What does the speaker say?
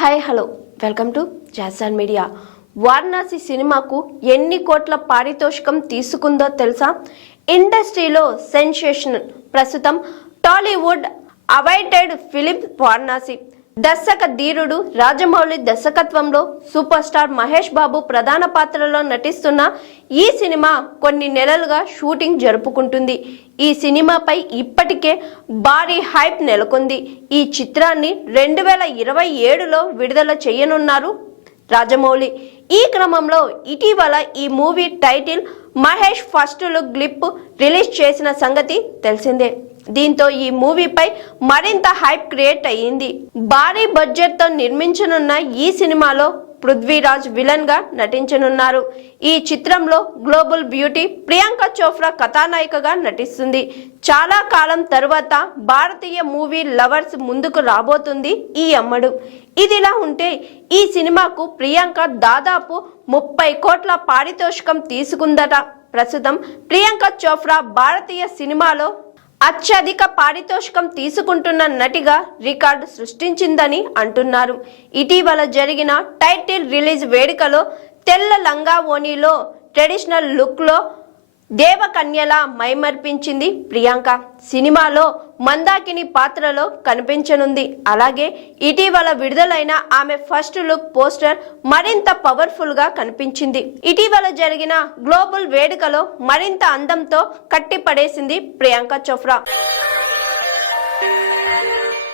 Hi hello welcome to జాసాన్ media Varanasi సినిమాకు ఎన్ని కోట్ల పారితోషికం తీసుకుందో తెలుసా? ఇండస్ట్రీలో సెన్సేషన్ ప్రస్తుతం టాలీవుడ్ అవైటెడ్ ఫిలిం వారణాసి దర్శక ధీరుడు రాజమౌళి దర్శకత్వంలో సూపర్ స్టార్ మహేష్ బాబు ప్రధాన పాత్రలో నటిస్తున్న ఈ సినిమా కొన్ని నెలలుగా షూటింగ్ జరుపుకుంటుంది. ఈ సినిమాపై ఇప్పటికే భారీ హైప్ నెలకొంది. ఈ చిత్రాన్ని రెండు వేల ఇరవై ఏడులో విడుదల చేయనున్నారు రాజమౌళి. ఈ క్రమంలో ఇటీవల ఈ movie title Mahesh first look glimpse release చేసిన సంగతి తెలిసిందే. దీంతో ఈ మూవీపై మరింత హైప్ క్రియేట్ అయ్యింది. భారీ బడ్జెట్తో నిర్మించనున్న ఈ సినిమాలో పృథ్వీరాజ్ విలన్గా నటించనున్నారు. ఈ చిత్రంలో గ్లోబల్ బ్యూటీ ప్రియాంక చోప్రా కథానాయికగా నటిస్తుంది. చాలా కాలం తర్వాత భారతీయ మూవీ లవర్స్ ముందుకు రాబోతుంది ఈ అమ్మడు. ఇదిలా ఉంటే ఈ సినిమాకు ప్రియాంక దాదాపు ముప్పై కోట్ల పారితోషికం తీసుకుందట. ప్రస్తుతం ప్రియాంక చోప్రా భారతీయ సినిమాలో అత్యధిక పారితోషికం తీసుకుంటున్న నటిగా రికార్డు సృష్టించిందని అంటున్నారు. ఇటీవల జరిగిన టైటిల్ రిలీజ్ వేడుకలో తెల్ల లంగా ఓణిలో ట్రెడిషనల్ లుక్లో దేవకన్యలా మైమర్పించింది ప్రియాంక. సినిమాలో మందాకిని పాత్రలో కనిపించనుంది. అలాగే ఇటీవల విడుదలైన ఆమె ఫస్ట్ లుక్ పోస్టర్ మరింత పవర్ఫుల్గా కనిపించింది. ఇటీవల జరిగిన గ్లోబల్ వేడుకలో మరింత అందంతో కట్టిపడేసింది ప్రియాంక చోప్రా.